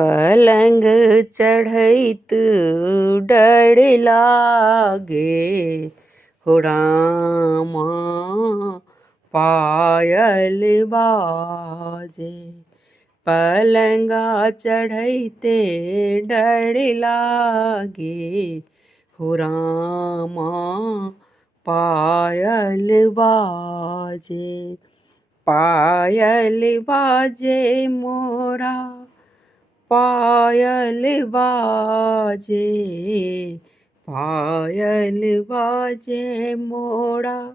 पलंग चढ़ैत डर लागे हो रामा, पायल बाजे। पलंगा चढ़ैते डर लागे हो रामा, पायल बाजे। पायल बाजे मोरा, पायल बाजे, पायल बाजे मोरा,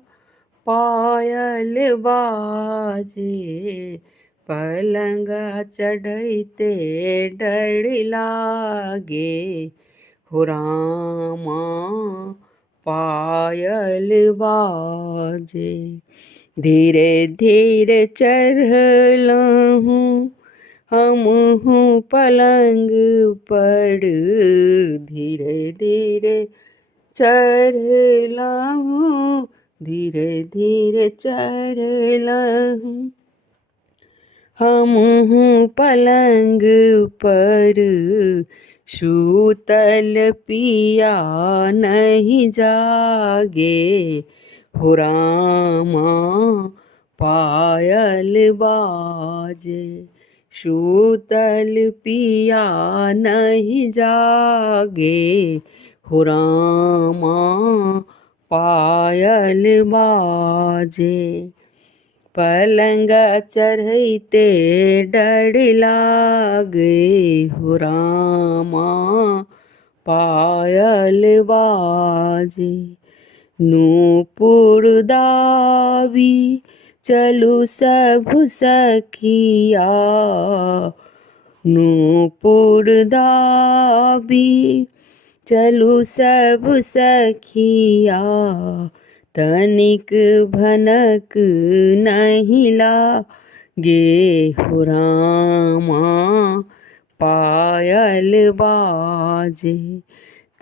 पायल बाजे। पलंगा चढ़ैते डर लागे हो रामा, पायल बाजे। धीरे धीरे चढ़लहूँ हमहूँ पलंग पर, धीरे धीरे चढ़लहूँ, धीरे धीरे चढ़लहूँ हमहूँ पलंग पर। सूतल पिया नहीं जागे हो रामा, पायल बाजे। सूतल पिया नहीं जागे हो रामा, पायल बाजे। पलंग चढ़ैते डर लागे हो रामा, पायल बाजे। नूपुर दाबी चलू सब सखिया, नूपुर दाबी चलू सब सखिया। तनिक भनक नहीं लागे हो रामा, पायल बाजे।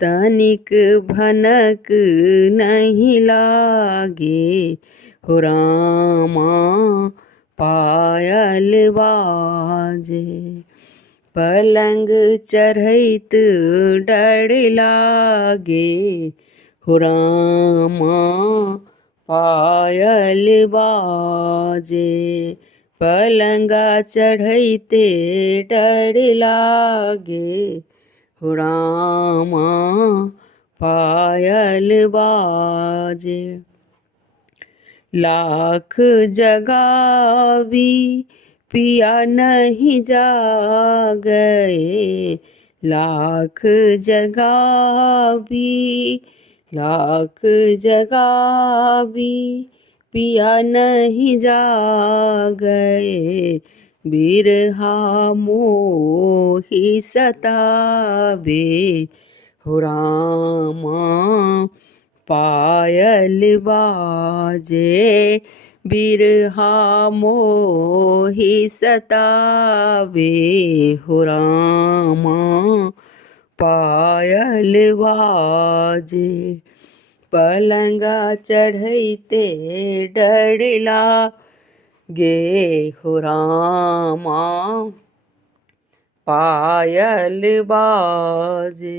तनिक भनक नहीं लागे हो रामा, पायल बाजे। पलंग चढ़ैत डर लागे हो रामा, पायल बाजे। पलंगा चढ़ैते डर लागे हो रामा, पायल बाजे। लाख जगावी पिया नहीं जागे, लाख जगावी, लाख जगावी पिया नहीं जागे। बिरहा मोहि सतावे हो रामा, पायल बाजे। बिरहा मोहि सतावे हो रामा, पायल बाजे। पलंगा चढ़ैते डर लागे हो रामा, पायल बाजे।